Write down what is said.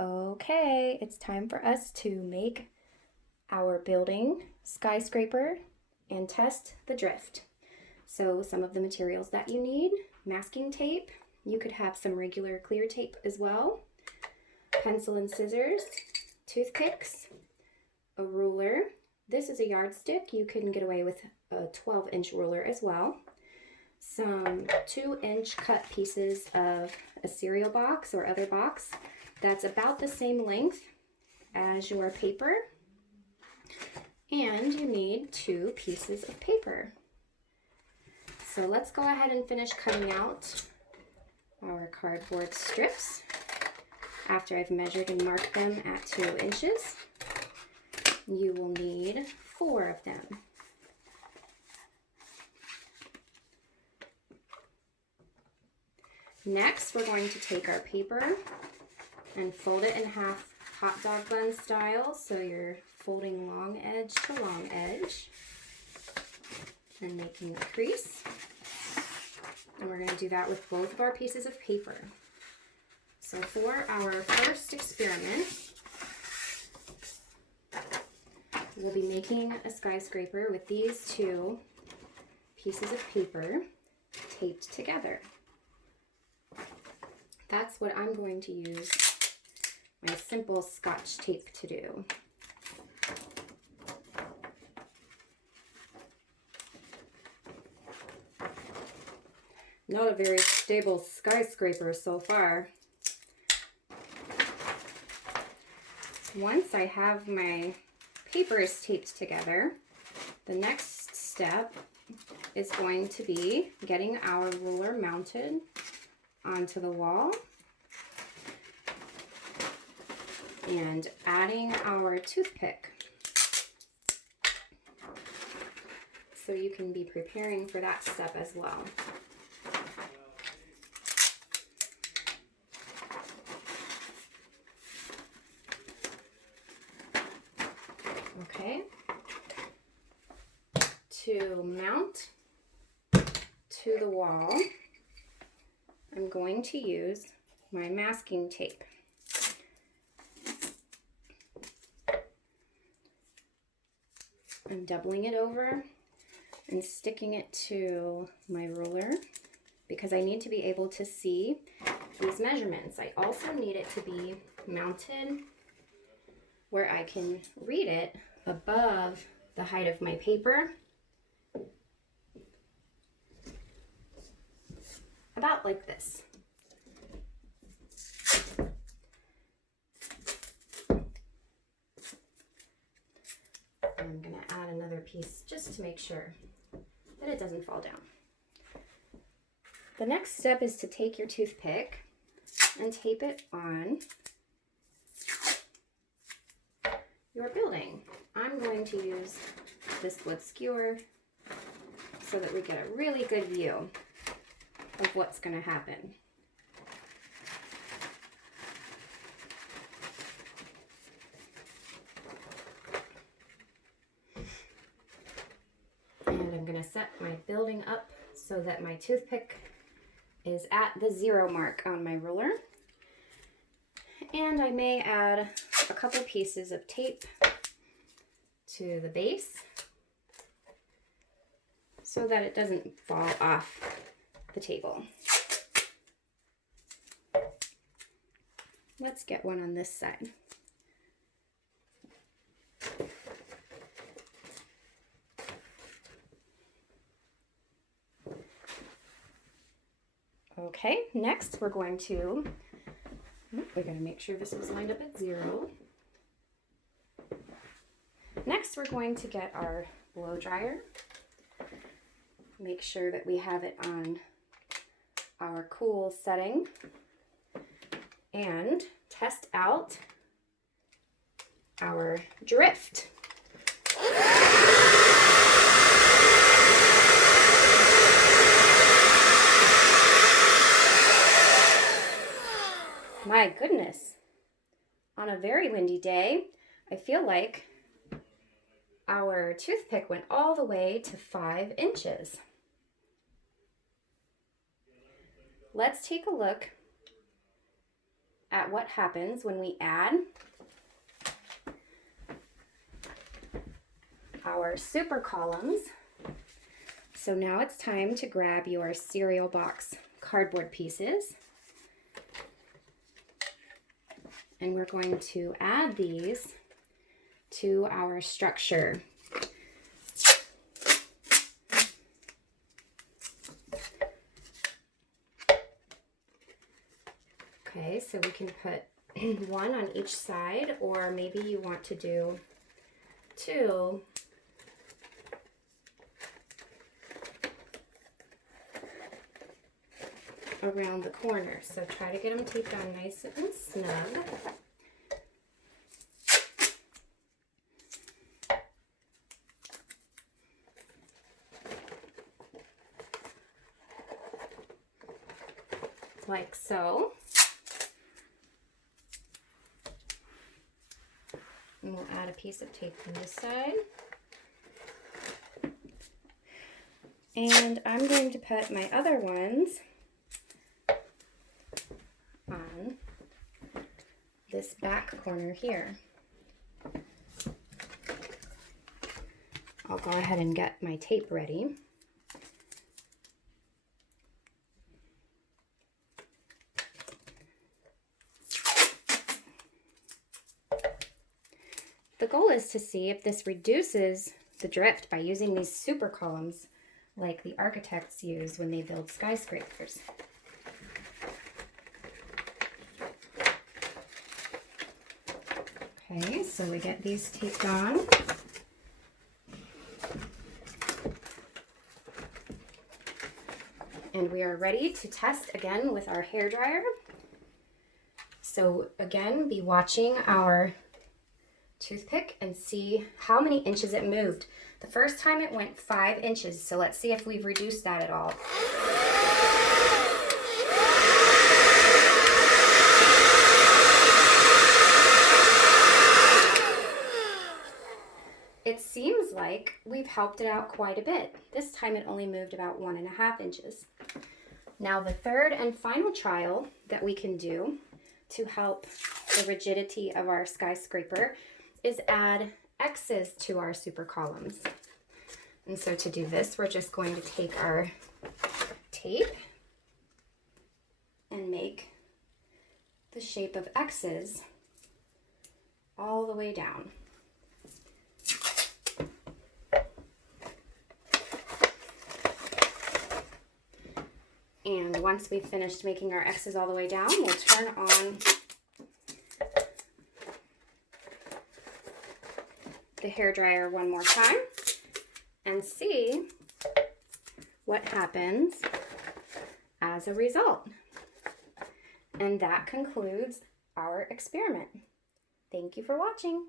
Okay, it's time for us to make our building skyscraper and test the drift. So some of the materials that you need: masking tape. You could have some regular clear tape as well. Pencil and scissors, toothpicks, a ruler. This is a yardstick. You can get away with a 12-inch ruler as well. Some 2-inch cut pieces of a cereal box or other box that's about the same length as your paper. And you need 2 pieces of paper. So let's go ahead and finish cutting out our cardboard strips after I've measured and marked them at 2 inches. You will need 4 of them. Next, we're going to take our paper and fold it in half hot dog bun style, so you're folding long edge to long edge and making a crease. And we're going to do that with both of our pieces of paper. So for our first experiment, we'll be making a skyscraper with these 2 pieces of paper taped together. That's what I'm going to use my simple Scotch tape to do. Not a very stable skyscraper so far. Once I have my papers taped together, the next step is going to be getting our ruler mounted onto the wall and adding our toothpick. So you can be preparing for that step as well. Okay. To mount to the wall, I'm going to use my masking tape. I'm doubling it over and sticking it to my ruler because I need to be able to see these measurements. I also need it to be mounted where I can read it above the height of my paper. About like this. I'm going to add another piece just to make sure that it doesn't fall down. The next step is to take your toothpick and tape it on your building. I'm going to use this wood skewer so that we get a really good view of what's going to happen. And I'm going to set my building up so that my toothpick is at the 0 mark on my ruler. And I may add a couple pieces of tape to the base so that it doesn't fall off the table. Let's get one on this side. Okay, next we're going to make sure this is lined up at 0. Next we're going to get our blow dryer. Make sure that we have it on our cool setting and test out our drift. My goodness, on a very windy day, I feel like our toothpick went all the way to 5 inches. Let's take a look at what happens when we add our super columns. So now it's time to grab your cereal box cardboard pieces. And we're going to add these to our structure. Okay, so we can put one on each side, or maybe you want to do two. Around the corner. So try to get them taped on nice and snug. Like so. And we'll add a piece of tape from this side. And I'm going to put my other ones on this back corner here. I'll go ahead and get my tape ready. The goal is to see if this reduces the drift by using these super columns like the architects use when they build skyscrapers. Okay, so we get these taped on. And we are ready to test again with our hairdryer. So again, be watching our toothpick and see how many inches it moved. The first time it went 5 inches, so let's see if we've reduced that at all. It seems like we've helped it out quite a bit. This time it only moved about 1.5 inches. Now the third and final trial that we can do to help the rigidity of our skyscraper is add X's to our super columns. And so to do this, we're just going to take our tape and make the shape of X's all the way down. And once we've finished making our X's all the way down, we'll turn on the hairdryer one more time and see what happens as a result. And that concludes our experiment. Thank you for watching.